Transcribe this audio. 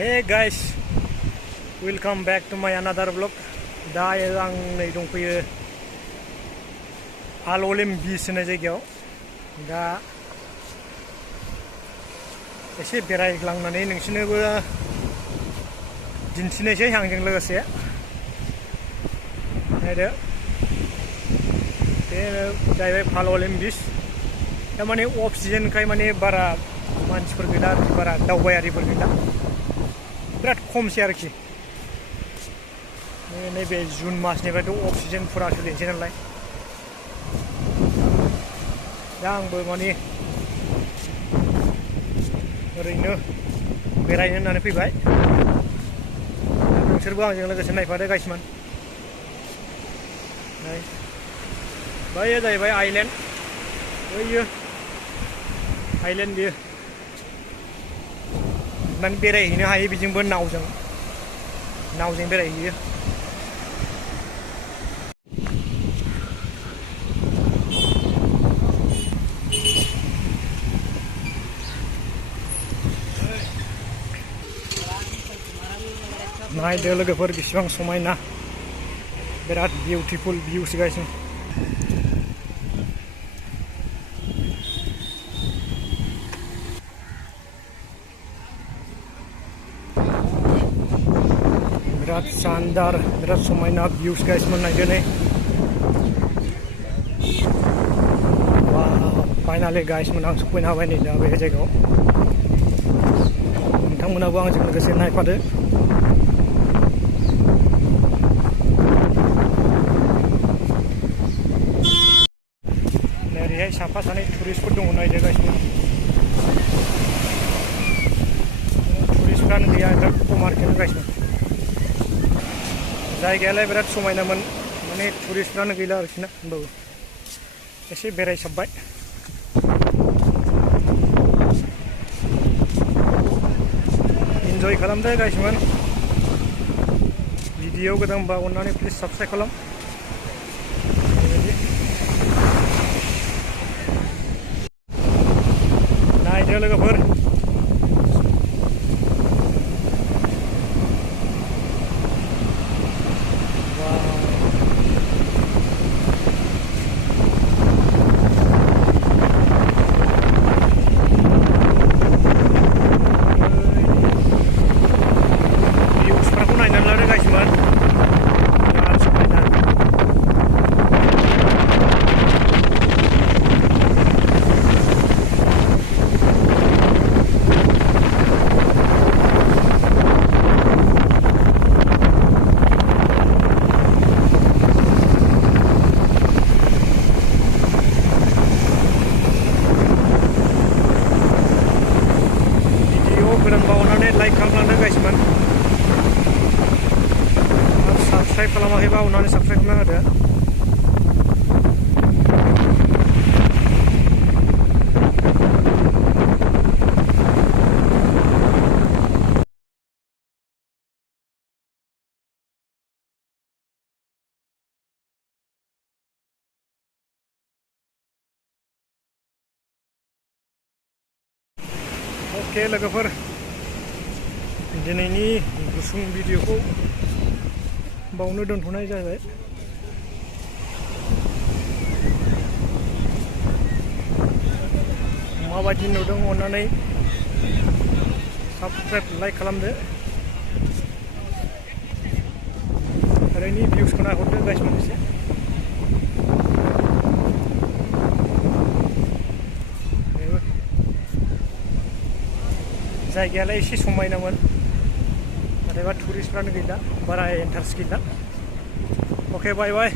Hey guys, welcome back to my another vlog. Da आं नै दंफैयो Palolem बीच होननाय जायगायाव दा एसे बेरायग्लांनानै नोंसिनोबो दिन्थिनोसै आंजों लोगोसे नायदो बे जाहैबाय Palolem बीच दा माने अफ सिजनखाय माने बारा मानसिफोर गैला आरोखि बारा दावबायारिफोर गैला बिराद खमसै आरोखि नैबे जुन मासनिफ्रायथ' अफ सिजन फुरा सोलिनोसै नालाय दा आंबो माने ओरैनो बेरायनो होननानै फैबाय नोंसोरबो आंजों लोगोसे नायफादो गाइसमान बैयो जाहैबाय आइलेन्ड बैयो आइलेन्ड बियो माने बेरायहैनो हायो बिजोंबो नावजों बेरायहैयो नायदो लोगोफोर बेसेबां समायना बिराद बिउटिफुल भिउस गाइस बिराद शानदार बिराद समायना भिउस गाइस नायदो नै फाइनाली गाइस आं सफैनो हाबाय नै दा बे जायगायाव नोंथांमोनाबो आंजों लोगोसे नायफादो ओरैहाय साफा सानै टुरिस्टफोर दङ नायदो गाइस टुरिस्टफ्रानो गैया बिराद खम आरोखि गाइस जायगायालाय बिराद समायनामोन माने टुरिस्टफ्रानो गैला आरोखि ना होनबाबो एसे बेरायसाबबाय इन्जय खालामदो गाइसमोन भिडिअ गोदानबा अन्नानै प्लिज साबस्क्राइब खालाम नायदो लोगोफोर लाइक खालामलांदो गाइसमोन आरो साबस्क्राइब खालामाखैबा अन्नानै साबस्क्राइब खालामना होदो अके लोगोफोर दिनैनि गुसुं भिडिअखौ बावनो दोनथ'नाय जाबाय माबायदि नुदों अन्नानै साबस्क्राइब लाइक खालामदो ओरैनि भिउसखौ नायहरदो गाइस मोनसे जायगायालाय एसे समायनामोन नाथायबा टुरिस्टफ्रानो गैला बारा इन्टारेस्ट गैला अके बाय बाय